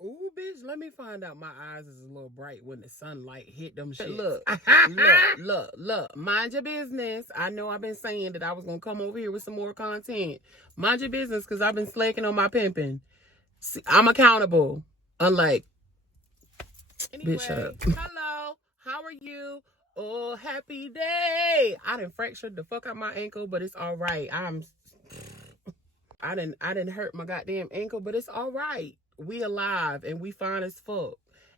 Ooh, bitch, let me find out my eyes is a little bright when the sunlight hit them shit. Look. Mind your business. I know I've been saying that I was going to come over here with some more content. Mind your business, because I've been slacking on my pimping. See, I'm accountable. Unlike, anyway, bitch, shut up. Hello, how are you? Oh, happy day. I done fractured the fuck out my ankle, but it's all right. I didn't hurt my goddamn ankle, but it's all right. We alive and we fine as fuck.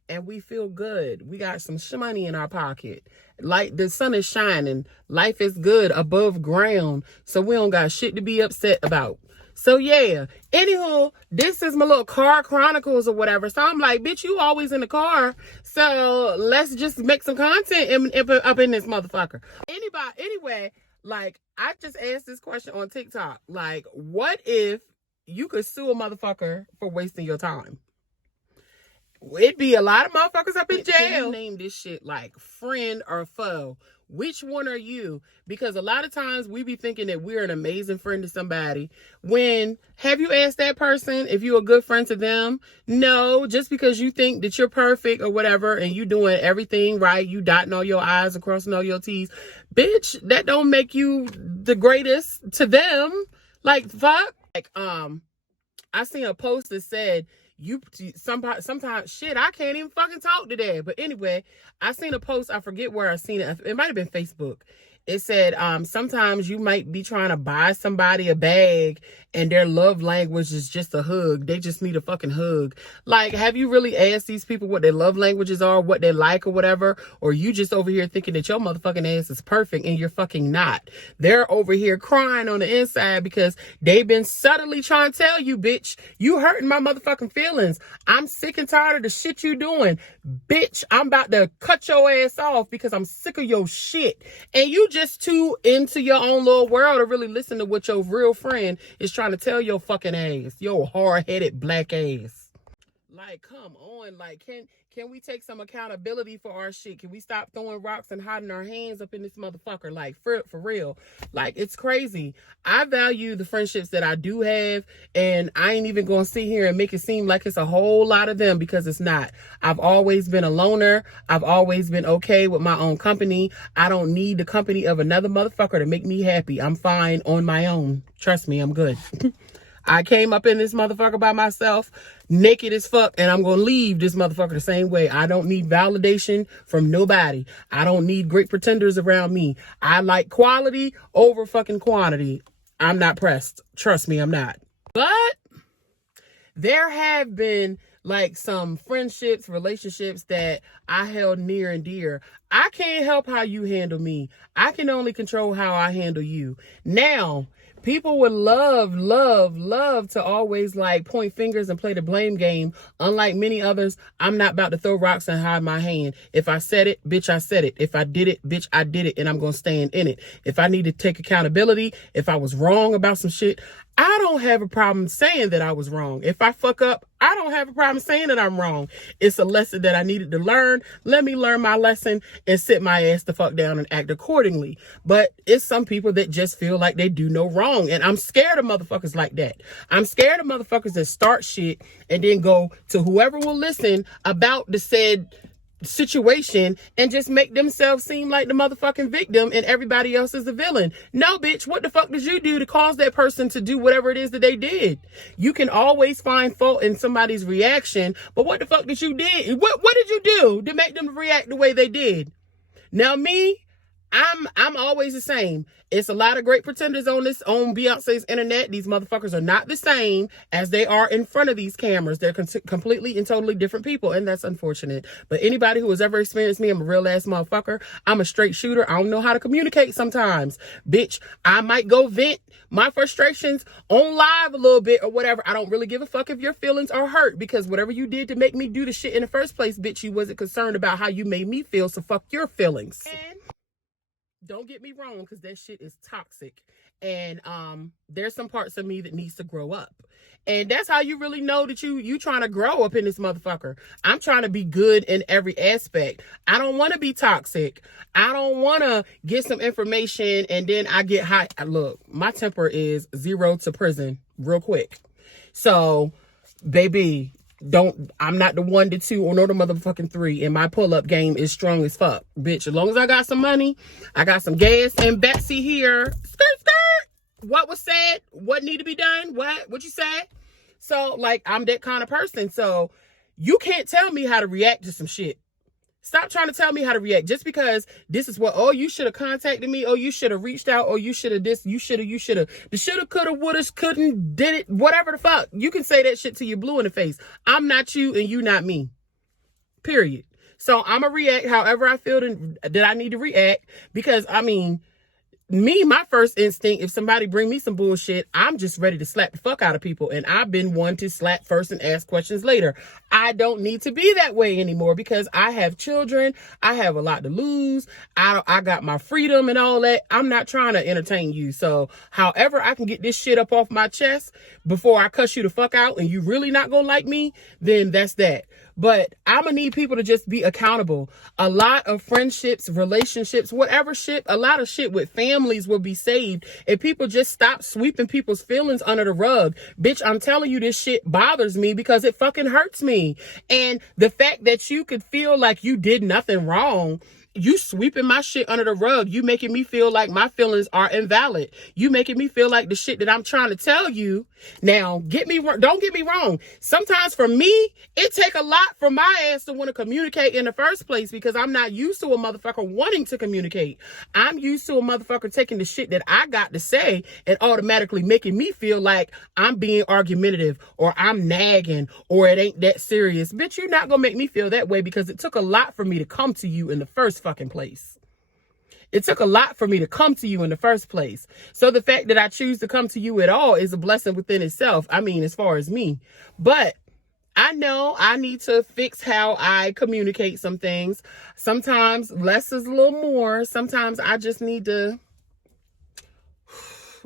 And we feel good. We got some money in our pocket. Like the sun is shining. Life is good above ground. So we don't got shit to be upset about. So yeah. Anywho, this is my little car chronicles or whatever. So I'm like, bitch, you always in the car. So let's just make some content up in this motherfucker. Anyway, like, I just asked this question on TikTok. Like, what if you could sue a motherfucker for wasting your time? It'd be a lot of motherfuckers up in jail. Can you name this shit like friend or foe? Which one are you? Because a lot of times we be thinking that we're an amazing friend to somebody. When have you asked that person if you're a good friend to them? No, just because you think that you're perfect or whatever and you doing everything right, you dotting all your I's and crossing all your T's, bitch, that don't make you the greatest to them. Like, fuck. Like, I seen a post that said, sometimes shit, I can't even fucking talk today. But anyway, I seen a post, I forget where I seen it. It might have been Facebook. It said, sometimes you might be trying to buy somebody a bag and their love language is just a hug. They just need a fucking hug. Like, have you really asked these people what their love languages are, what they like or whatever? Or you just over here thinking that your motherfucking ass is perfect and you're fucking not. They're over here crying on the inside because they've been subtly trying to tell you, bitch, you hurting my motherfucking feelings. I'm sick and tired of the shit you doing. Bitch, I'm about to cut your ass off because I'm sick of your shit. And you just too into your own little world to really listen to what your real friend is trying to tell your fucking ass, your hard-headed black ass. Like, come on. Like, can we take some accountability for our shit? Can we stop throwing rocks and hiding our hands up in this motherfucker? Like, for real. Like, it's crazy. I value the friendships that I do have, and I ain't even gonna sit here and make it seem like it's a whole lot of them, because it's not. I've always been a loner. I've always been okay with my own company. I don't need the company of another motherfucker to make me happy. I'm fine on my own. Trust me, I'm good. I came up in this motherfucker by myself, naked as fuck, and I'm gonna leave this motherfucker the same way. I don't need validation from nobody. I don't need great pretenders around me. I like quality over fucking quantity. I'm not pressed. Trust me, I'm not. But there have been like some friendships, relationships that I held near and dear. I can't help how you handle me. I can only control how I handle you. Now, people would love to always like point fingers and play the blame game. Unlike many others, I'm not about to throw rocks and hide my hand. If I said it, bitch, I said it. If I did it, bitch, I did it, and I'm going to stand in it. If I need to take accountability, if I was wrong about some shit, I don't have a problem saying that I was wrong. If I fuck up, I don't have a problem saying that I'm wrong. It's a lesson that I needed to learn. Let me learn my lesson and sit my ass the fuck down and act accordingly. But it's some people that just feel like they do no wrong. And I'm scared of motherfuckers like that. I'm scared of motherfuckers that start shit and then go to whoever will listen about the said situation and just make themselves seem like the motherfucking victim and everybody else is the villain. No, bitch, what the fuck did you do to cause that person to do whatever it is that they did? You can always find fault in somebody's reaction, but what the fuck did you do? What did you do to make them react the way they did? Now me, I'm always the same. It's a lot of great pretenders on Beyonce's internet. These motherfuckers are not the same as they are in front of these cameras. They're completely and totally different people, and that's unfortunate. But anybody who has ever experienced me, I'm a real ass motherfucker. I'm a straight shooter. I don't know how to communicate sometimes. Bitch, I might go vent my frustrations on live a little bit or whatever. I don't really give a fuck if your feelings are hurt, because whatever you did to make me do the shit in the first place, bitch, you wasn't concerned about how you made me feel, so fuck your feelings. And don't get me wrong, because that shit is toxic. And there's some parts of me that needs to grow up. And that's how you really know that you trying to grow up in this motherfucker. I'm trying to be good in every aspect. I don't want to be toxic. I don't want to get some information and then I get hot. Look, my temper is 0 to prison real quick. So, baby, I'm not the 1, the 2, or no the motherfucking 3, and my pull-up game is strong as fuck. Bitch, as long as I got some money, I got some gas, and Betsy here, skirt, what was said, what need to be done, what you said. So, like, I'm that kind of person. So, you can't tell me how to react to some shit. Stop trying to tell me how to react just because this is what, oh, you should have contacted me. Oh, you should have reached out. Oh, you should have this. You should have. The shoulda, coulda, woulda, couldn't, did it, whatever the fuck. You can say that shit till you're blue in the face. I'm not you and you not me. Period. So I'm going to react however I feel that I need to react because, I mean, my first instinct, if somebody bring me some bullshit, I'm just ready to slap the fuck out of people. And I've been one to slap first and ask questions later. I don't need to be that way anymore because I have children. I have a lot to lose. I got my freedom and all that. I'm not trying to entertain you. So however I can get this shit up off my chest before I cuss you the fuck out and you really not gonna like me, then that's that. But I'm going to need people to just be accountable. A lot of friendships, relationships, whatever shit, a lot of shit with families will be saved if people just stop sweeping people's feelings under the rug. Bitch, I'm telling you, this shit bothers me because it fucking hurts me. And the fact that you could feel like you did nothing wrong, you sweeping my shit under the rug. You making me feel like my feelings are invalid. You making me feel like the shit that I'm trying to tell you. Now, don't get me wrong. Sometimes for me, it take a lot for my ass to want to communicate in the first place because I'm not used to a motherfucker wanting to communicate. I'm used to a motherfucker taking the shit that I got to say and automatically making me feel like I'm being argumentative or I'm nagging or it ain't that serious. Bitch, you're not gonna make me feel that way because it took a lot for me to come to you in the first fucking place. It took a lot for me to come to you in the first place. So the fact that I choose to come to you at all is a blessing within itself. I mean, as far as me. But I know I need to fix how I communicate some things. Sometimes less is a little more. Sometimes I just need to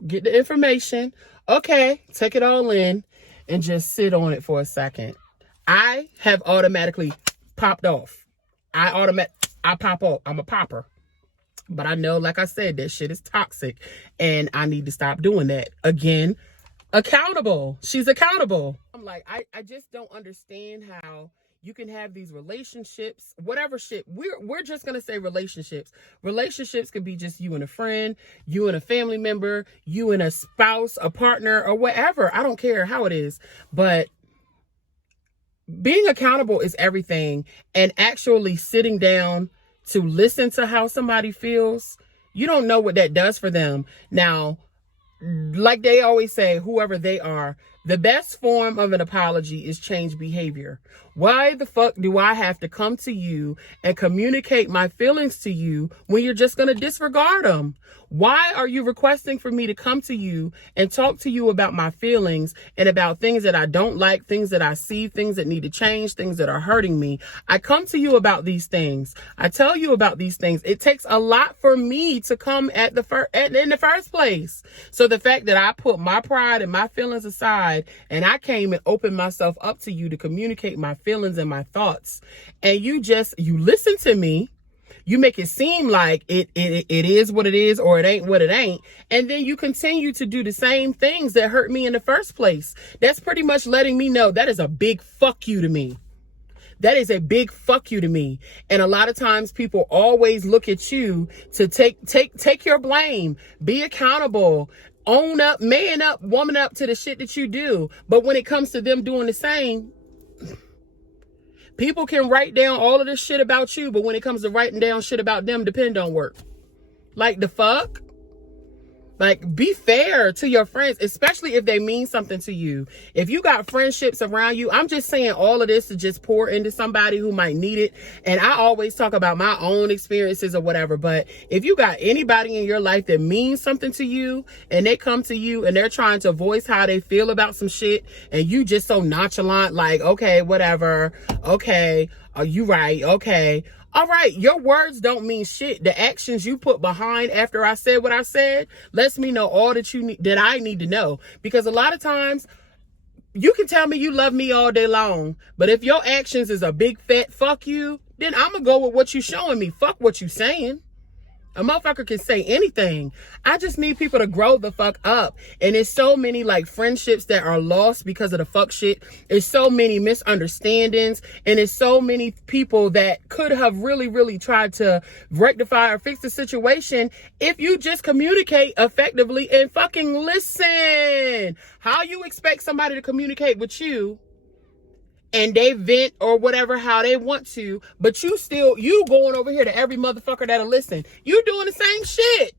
get the information. Okay, take it all in and just sit on it for a second. I have automatically popped off. I pop off. I'm a popper. But I know, like I said, that shit is toxic and I need to stop doing that. Again, accountable. She's accountable. I'm like, I just don't understand how you can have these relationships, whatever shit. We're just going to say relationships. Relationships can be just you and a friend, you and a family member, you and a spouse, a partner, or whatever. I don't care how it is. But being accountable is everything. And actually sitting down to listen to how somebody feels, you don't know what that does for them. Now, like they always say, whoever they are, the best form of an apology is change behavior. Why the fuck do I have to come to you and communicate my feelings to you when you're just going to disregard them? Why are you requesting for me to come to you and talk to you about my feelings and about things that I don't like, things that I see, things that need to change, things that are hurting me? I come to you about these things. I tell you about these things. It takes a lot for me to come in the first place. So the fact that I put my pride and my feelings aside and I came and opened myself up to you to communicate my feelings and my thoughts, and you listen to me. You make it seem like it is what it is or it ain't what it ain't. And then you continue to do the same things that hurt me in the first place. That's pretty much letting me know that is a big fuck you to me. That is a big fuck you to me. And a lot of times people always look at you to take your blame, be accountable, own up, man up, woman up to the shit that you do. But when it comes to them doing the same, people can write down all of this shit about you, but when it comes to writing down shit about them, depend on work. Like the fuck? Like, be fair to your friends, especially if they mean something to you. If you got friendships around you, I'm just saying all of this to just pour into somebody who might need it. And I always talk about my own experiences or whatever. But if you got anybody in your life that means something to you and they come to you and they're trying to voice how they feel about some shit and you just so nonchalant, like, okay, whatever. Okay. Are you right? Okay. All right, your words don't mean shit. The actions you put behind after I said what I said lets me know all that I need to know. Because a lot of times you can tell me you love me all day long, but if your actions is a big fat fuck you, then I'm gonna go with what you showing me. Fuck what you saying. A motherfucker can say anything. I just need people to grow the fuck up. And there's so many like friendships that are lost because of the fuck shit. There's so many misunderstandings. And there's so many people that could have really, really tried to rectify or fix the situation if you just communicate effectively and fucking listen. How you expect somebody to communicate with you and they vent or whatever, how they want to, but you going over here to every motherfucker that'll listen. You doing the same shit.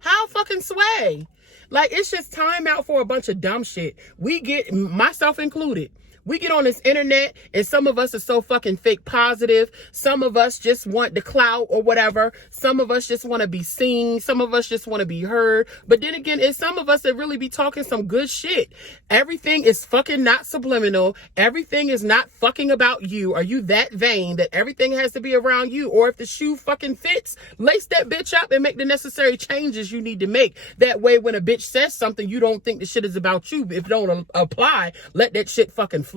How fucking sway? Like, it's just time out for a bunch of dumb shit. We get, myself included, we get on this internet and some of us are so fucking fake positive. Some of us just want the clout or whatever. Some of us just want to be seen. Some of us just want to be heard. But then again, it's some of us that really be talking some good shit. Everything is fucking not subliminal. Everything is not fucking about you. Are you that vain that everything has to be around you? Or if the shoe fucking fits, lace that bitch up and make the necessary changes you need to make. That way, when a bitch says something, you don't think the shit is about you. If it don't apply, let that shit fucking fly.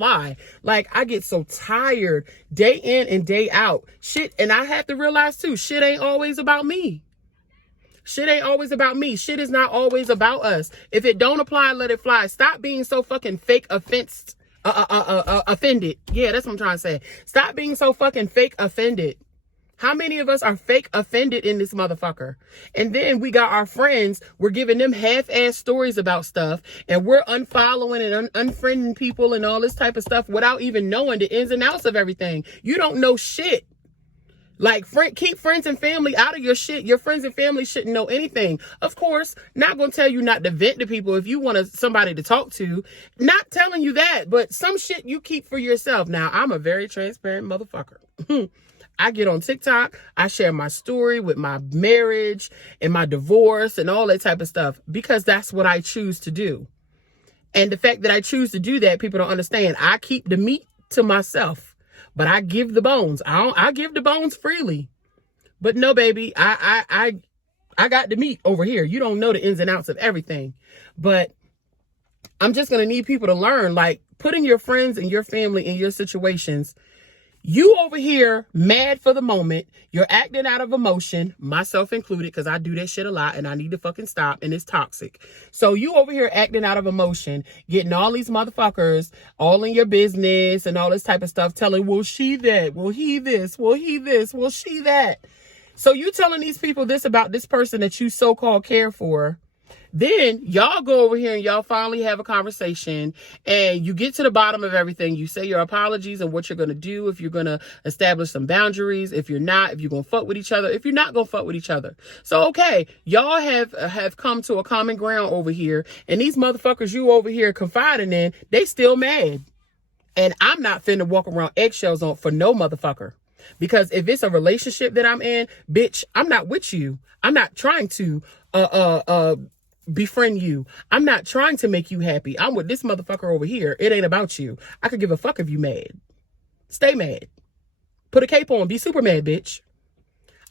Like, I get so tired day in and day out. Shit, and I have to realize too, shit ain't always about me. Shit ain't always about me. Shit is not always about us. If it don't apply, let it fly. Stop being so fucking fake offended. Yeah, that's what I'm trying to say. Stop being so fucking fake offended. How many of us are fake offended in this motherfucker? And then we got our friends. We're giving them half-ass stories about stuff. And we're unfollowing and unfriending people and all this type of stuff without even knowing the ins and outs of everything. You don't know shit. Like, keep friends and family out of your shit. Your friends and family shouldn't know anything. Of course, not going to tell you not to vent to people if you want somebody to talk to. Not telling you that, but some shit you keep for yourself. Now, I'm a very transparent motherfucker. I get on TikTok, I share my story with my marriage and my divorce and all that type of stuff because that's what I choose to do. And the fact that I choose to do that, people don't understand. I keep the meat to myself, but I give the bones. I give the bones freely. But no, baby, I got the meat over here. You don't know the ins and outs of everything. But I'm just going to need people to learn, like, putting your friends and your family in your situations. You over here mad for the moment. You're acting out of emotion, myself included, because I do that shit a lot and I need to fucking stop and it's toxic. So you over here acting out of emotion, getting all these motherfuckers all in your business and all this type of stuff, telling, well, she that, well, he this, well, he this, well, she that. So you telling these people this about this person that you so-called care for. Then y'all go over here and y'all finally have a conversation and you get to the bottom of everything. You say your apologies and what you're going to do, if you're going to establish some boundaries, if you're not, if you're going to fuck with each other, if you're not going to fuck with each other. So, okay, y'all have come to a common ground over here, and these motherfuckers you over here confiding in, they still mad. And I'm not finna walk around eggshells on for no motherfucker. Because if it's a relationship that I'm in, bitch, I'm not with you. I'm not trying to befriend you. I'm not trying to make you happy. I'm with this motherfucker over here. It ain't about you. I could give a fuck if you mad. Stay mad. Put a cape on. Be super mad, bitch.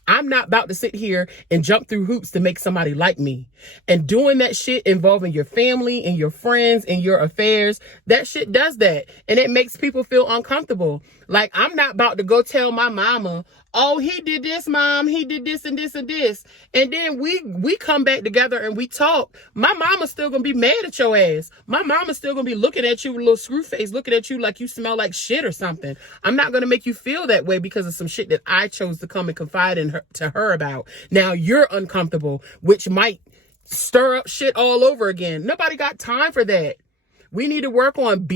I'm not about to sit here and jump through hoops to make somebody like me. And doing that shit involving your family and your friends and your affairs, that shit does that. And it makes people feel uncomfortable. Like, I'm not about to go tell my mama, oh, he did this, mom, he did this and this and this. And then we come back together and we talk. My mama's still gonna be mad at your ass. My mama's still gonna be looking at you with a little screw face, looking at you like you smell like shit or something. I'm not gonna make you feel that way because of some shit that I chose to come and confide in to her about. Now you're uncomfortable, which might stir up shit all over again. Nobody got time for that. We need to work on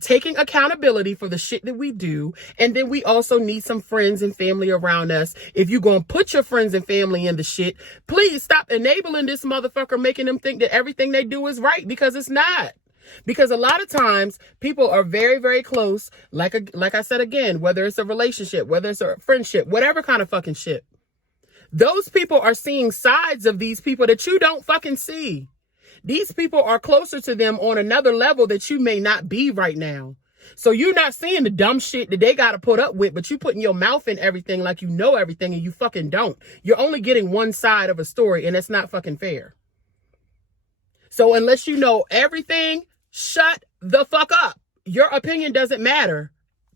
taking accountability for the shit that we do. And then we also need some friends and family around us. If you're going to put your friends and family in the shit, please stop enabling this motherfucker, making them think that everything they do is right, because it's not. Because a lot of times people are very, very close. Like I said again, whether it's a relationship, whether it's a friendship, whatever kind of fucking shit. Those people are seeing sides of these people that you don't fucking see. These people are closer to them on another level that you may not be right now. So you're not seeing the dumb shit that they got to put up with, but you putting your mouth in everything like you know everything and you fucking don't. You're only getting one side of a story, and that's not fucking fair. So unless you know everything, shut the fuck up. Your opinion doesn't matter.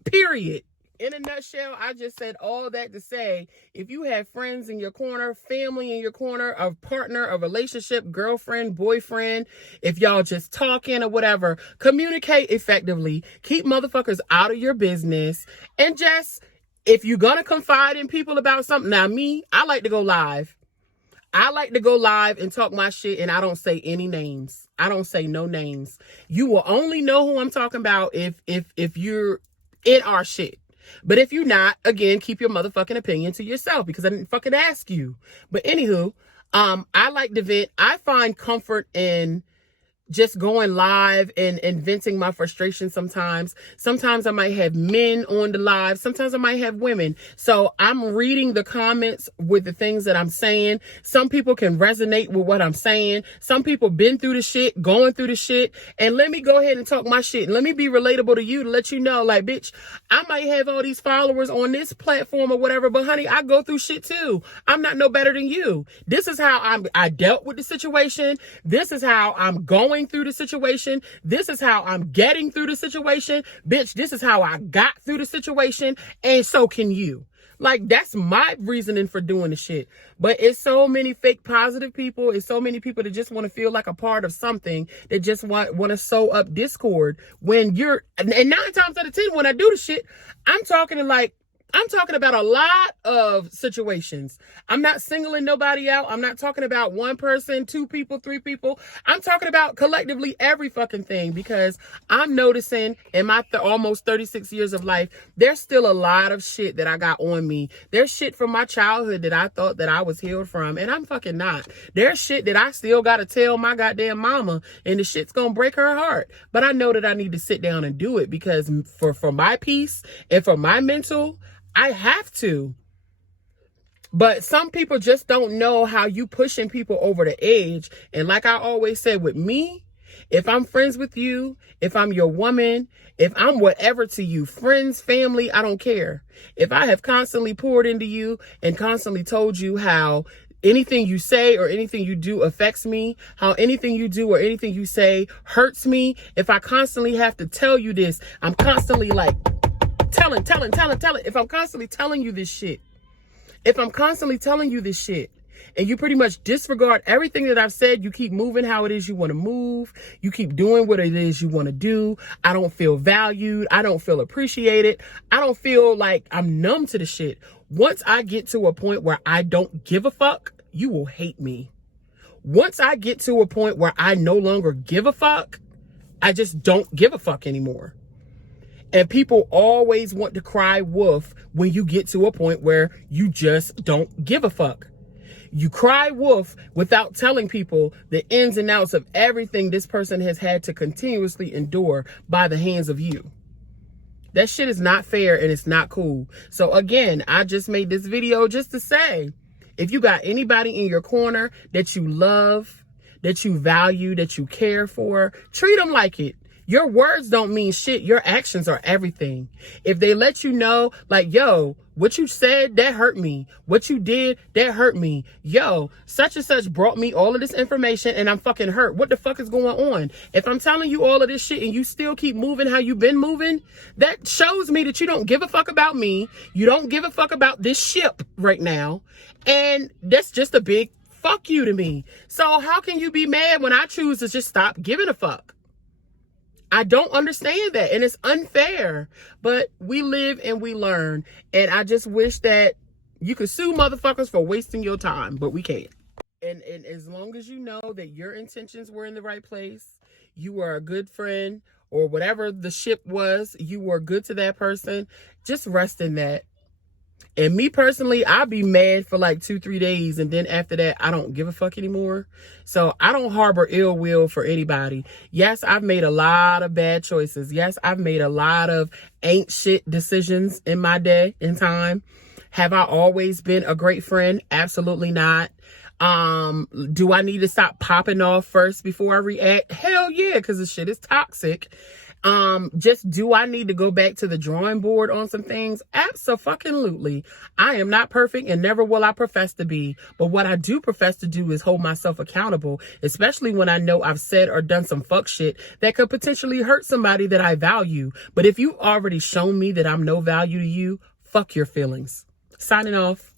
Period. in a nutshell, I just said all that to say, if you have friends in your corner, family in your corner, a partner, a relationship, girlfriend, boyfriend, if y'all just talking or whatever, communicate effectively. Keep motherfuckers out of your business. And just, if you're gonna confide in people about something, now me, I like to go live. I like to go live and talk my shit, and I don't say any names. I don't say no names. You will only know who I'm talking about if you're in our shit. But if you're not, again, keep your motherfucking opinion to yourself, because I didn't fucking ask you. But anywho, I like to vent. I find comfort in just going live and venting my frustration sometimes. Sometimes I might have men on the live. Sometimes I might have women. So I'm reading the comments with the things that I'm saying. Some people can resonate with what I'm saying. Some people been through the shit, going through the shit. And let me go ahead and talk my shit. And let me be relatable to you to let you know, like, bitch, I might have all these followers on this platform or whatever, but honey, I go through shit too. I'm not no better than you. This is how I dealt with the situation. This is how I'm going through the situation. This is how I'm getting through the situation. Bitch, this is how I got through the situation, and so can you. Like, that's my reasoning for doing the shit. But it's so many fake positive people. It's so many people that just want to feel like a part of something, that just want to sow up discord. When you're, and 9 times out of 10, when I do the shit, I'm talking about a lot of situations. I'm not singling nobody out. I'm not talking about one person, 2 people, 3 people. I'm talking about collectively every fucking thing, because I'm noticing in my almost 36 years of life, there's still a lot of shit that I got on me. There's shit from my childhood that I thought that I was healed from, and I'm fucking not. There's shit that I still got to tell my goddamn mama, and the shit's gonna break her heart. But I know that I need to sit down and do it, because for my peace and for my mental, I have to. But some people just don't know how you pushing people over the edge. And like I always say, with me, if I'm friends with you, if I'm your woman, if I'm whatever to you, friends, family, I don't care. If I have constantly poured into you and constantly told you how anything you say or anything you do affects me, how anything you do or anything you say hurts me, if I constantly have to tell you this, I'm constantly like, telling. If I'm constantly telling you this shit, and you pretty much disregard everything that I've said, you keep moving how it is you want to move, you keep doing what it is you want to do, I don't feel valued, I don't feel appreciated, I don't feel like, I'm numb to the shit. Once I get to a point where I don't give a fuck, you will hate me. Once I get to a point where I no longer give a fuck, I just don't give a fuck anymore. And people always want to cry wolf when you get to a point where you just don't give a fuck. You cry wolf without telling people the ins and outs of everything this person has had to continuously endure by the hands of you. That shit is not fair, and it's not cool. So again, I just made this video just to say, if you got anybody in your corner that you love, that you value, that you care for, treat them like it. Your words don't mean shit. Your actions are everything. If they let you know, like, yo, what you said, that hurt me. What you did, that hurt me. Yo, such and such brought me all of this information and I'm fucking hurt. What the fuck is going on? If I'm telling you all of this shit and you still keep moving how you've been moving, that shows me that you don't give a fuck about me. You don't give a fuck about this ship right now. And that's just a big fuck you to me. So how can you be mad when I choose to just stop giving a fuck? I don't understand that, and it's unfair, but we live and we learn, and I just wish that you could sue motherfuckers for wasting your time, but we can't. And as long as you know that your intentions were in the right place, you were a good friend, or whatever the ship was, you were good to that person, just rest in that. And me personally, I'll be mad for like 2-3 days. And then after that, I don't give a fuck anymore. So I don't harbor ill will for anybody. Yes, I've made a lot of bad choices. Yes, I've made a lot of ain't shit decisions in my day and time. Have I always been a great friend? Absolutely not. Do I need to stop popping off first before I react? Hell yeah, because the shit is toxic. Just do I need to go back to the drawing board on some things? Abso-fucking-lutely. I am not perfect and never will I profess to be. But what I do profess to do is hold myself accountable, especially when I know I've said or done some fuck shit that could potentially hurt somebody that I value. But if you've already shown me that I'm no value to you, fuck your feelings. Signing off.